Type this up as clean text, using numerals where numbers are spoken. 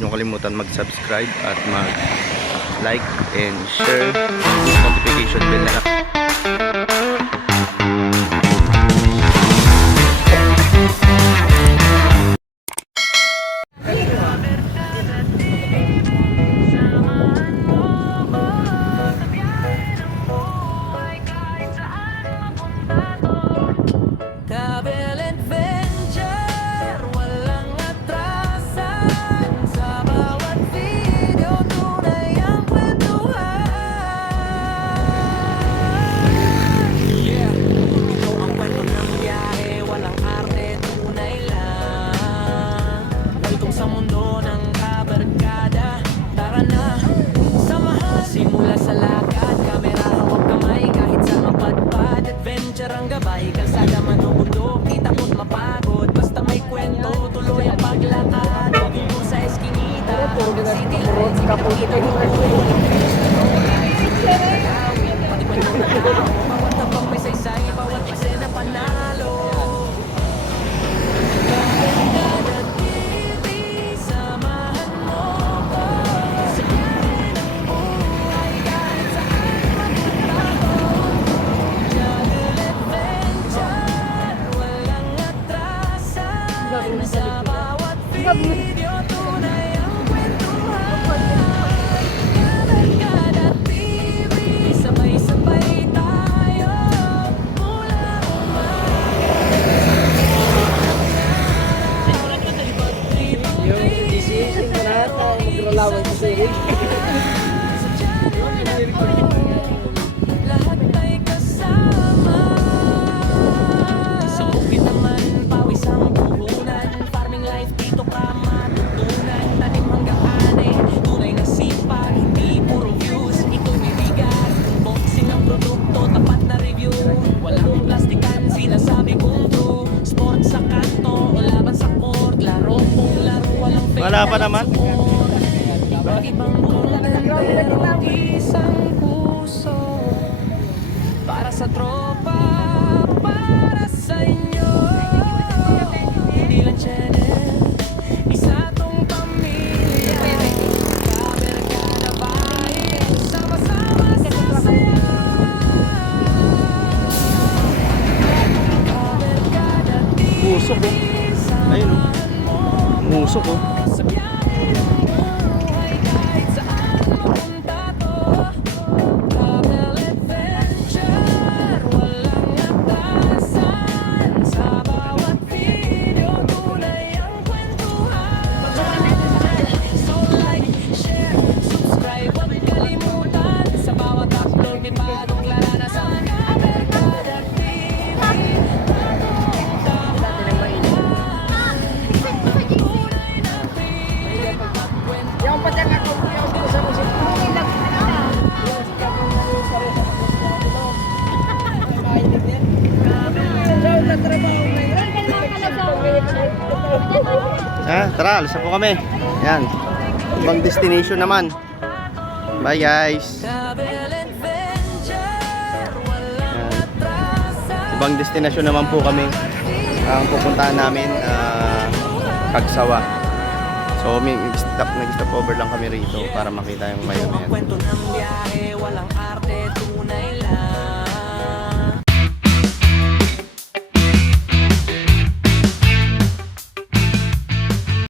nyo kalimutan mag-subscribe at mag-like and share. Notification bell na lang. Wala pa naman. Isang puso para sa tropa, para sa inyo. Hindi lang channel, isa tong pamilya. Kamerkada bahay, sama-sama sa saya. Kamerkada Musok oh. Ayun oh. Musok oh. Tara, alis na po kami. Yan. Ibang destination naman. Bye guys. Yan. Ibang destination naman po kami. Ang pupuntahan namin Cagsawa. So nag-stop over lang kami rito para makita yung Mayon. Kwento ng biyahe, walang arte, tunay lang.